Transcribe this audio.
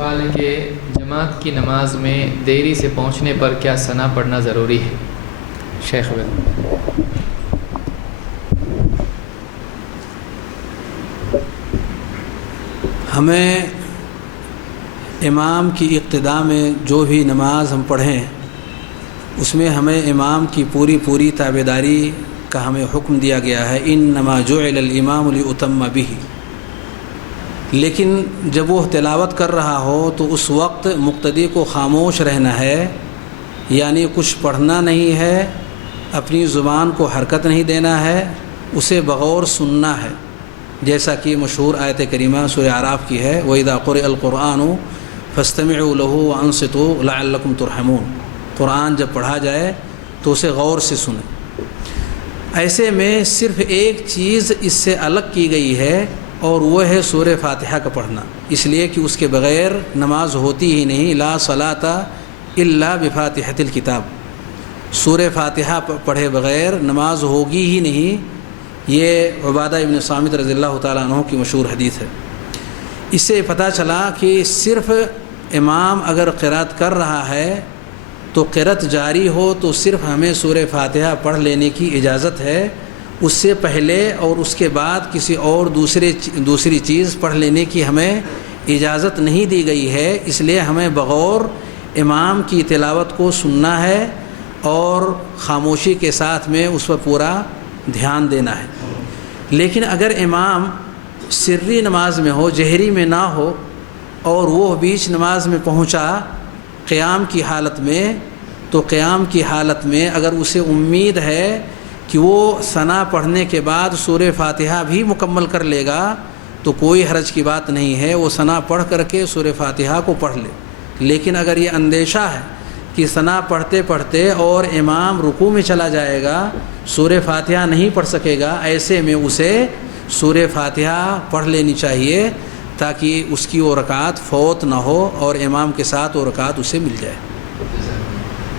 سوال ہے کہ جماعت کی نماز میں دیری سے پہنچنے پر کیا ثنا پڑھنا ضروری ہے؟ شیخ ہمیں امام کی اقتداء میں جو بھی نماز ہم پڑھیں اس میں ہمیں امام کی پوری تابعداری کا ہمیں حکم دیا گیا ہے، انما جعل الامام لیؤتم بہ۔ لیکن جب وہ تلاوت کر رہا ہو تو اس وقت مقتدی کو خاموش رہنا ہے، یعنی کچھ پڑھنا نہیں ہے، اپنی زبان کو حرکت نہیں دینا ہے، اسے بغور سننا ہے، جیسا کہ مشہور آیت کریمہ سورہ اعراف کی ہے، وَإِذَا قُرِئَ الْقُرْآنُ فَاسْتَمِعُوا لَهُ وَأَنصِتُوا لَعَلَّكُمْ تُرْحَمُونَ۔ قرآن جب پڑھا جائے تو اسے غور سے سنیں۔ ایسے میں صرف ایک چیز اس سے الگ کی گئی ہے اور وہ ہے سورہ فاتحہ کا پڑھنا، اس لیے کہ اس کے بغیر نماز ہوتی ہی نہیں، لا صلاۃ الا بفاتحۃ الکتاب، سورہ فاتحہ پڑھے بغیر نماز ہوگی ہی نہیں۔ یہ عبادہ ابن صامت رضی اللہ تعالیٰ عنہ کی مشہور حدیث ہے۔ اس سے پتہ چلا کہ صرف امام اگر قرات کر رہا ہے تو قرات جاری ہو تو صرف ہمیں سورہ فاتحہ پڑھ لینے کی اجازت ہے، اس سے پہلے اور اس کے بعد کسی اور دوسری چیز پڑھ لینے کی ہمیں اجازت نہیں دی گئی ہے۔ اس لیے ہمیں بغور امام کی تلاوت کو سننا ہے اور خاموشی کے ساتھ میں اس پر پورا دھیان دینا ہے۔ لیکن اگر امام سری نماز میں ہو، جہری میں نہ ہو، اور وہ بیچ نماز میں پہنچا قیام کی حالت میں، تو قیام کی حالت میں اگر اسے امید ہے کہ وہ ثنا پڑھنے کے بعد سورہ فاتحہ بھی مکمل کر لے گا تو کوئی حرج کی بات نہیں ہے، وہ ثنا پڑھ کر کے سورہ فاتحہ کو پڑھ لے۔ لیکن اگر یہ اندیشہ ہے کہ ثنا پڑھتے پڑھتے اور امام رکوع میں چلا جائے گا، سورہ فاتحہ نہیں پڑھ سکے گا، ایسے میں اسے سورہ فاتحہ پڑھ لینی چاہیے تاکہ اس کی وہ رکعت فوت نہ ہو اور امام کے ساتھ وہ رکعت اسے مل جائے۔